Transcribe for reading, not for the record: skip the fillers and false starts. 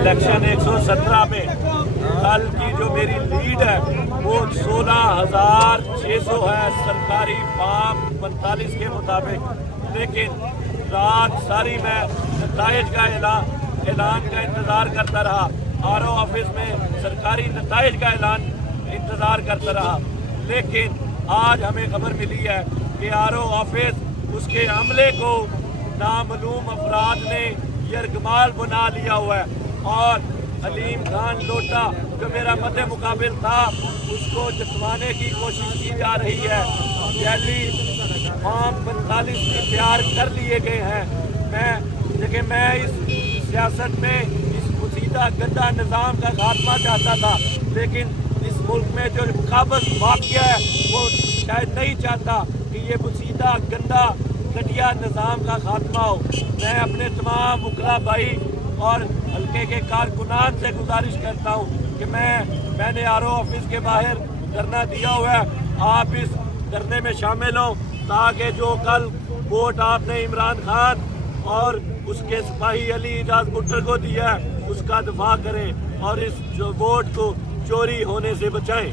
Election 117 में कल की जो मेरी लीड है वो 16,600 है सरकारी फॉर्म 45 के मुताबिक, लेकिन रात सारी मैं नताइज का ऐलान का इंतज़ार करता रहा। आरओ ऑफिस में सरकारी नताइज का ऐलान इंतज़ार करता रहा, लेकिन आज हमें खबर मिली है कि आरओ ऑफिस उसके अमले को नामालूम अफराद ने यरगमाल बना लिया हुआ है और अलीम खान लोटा जो मेरा मद्दे मुकाबिल था उसको जतवाने की कोशिश की जा रही है। जैली फॉर्म 45 भी तैयार कर लिए गए हैं। मैं इस सियासत में इस मुसीदा गंदा निज़ाम का खात्मा चाहता था, लेकिन इस मुल्क में जो काबज़ वाक़या है वो शायद नहीं चाहता कि ये मुसीदा गंदा घटिया निज़ाम का खात्मा हो। मैं अपने तमाम वकला भाई और हल्के के कारकुनान से गुजारिश करता हूँ कि मैंने आरओ ऑफिस के बाहर धरना दिया हुआ है, आप इस धरने में शामिल हो ताकि जो कल वोट आपने इमरान खान और उसके सिपाही अली एजाज भुट्टर को दिया है उसका दफा करें और इस जो वोट को चोरी होने से बचाएं।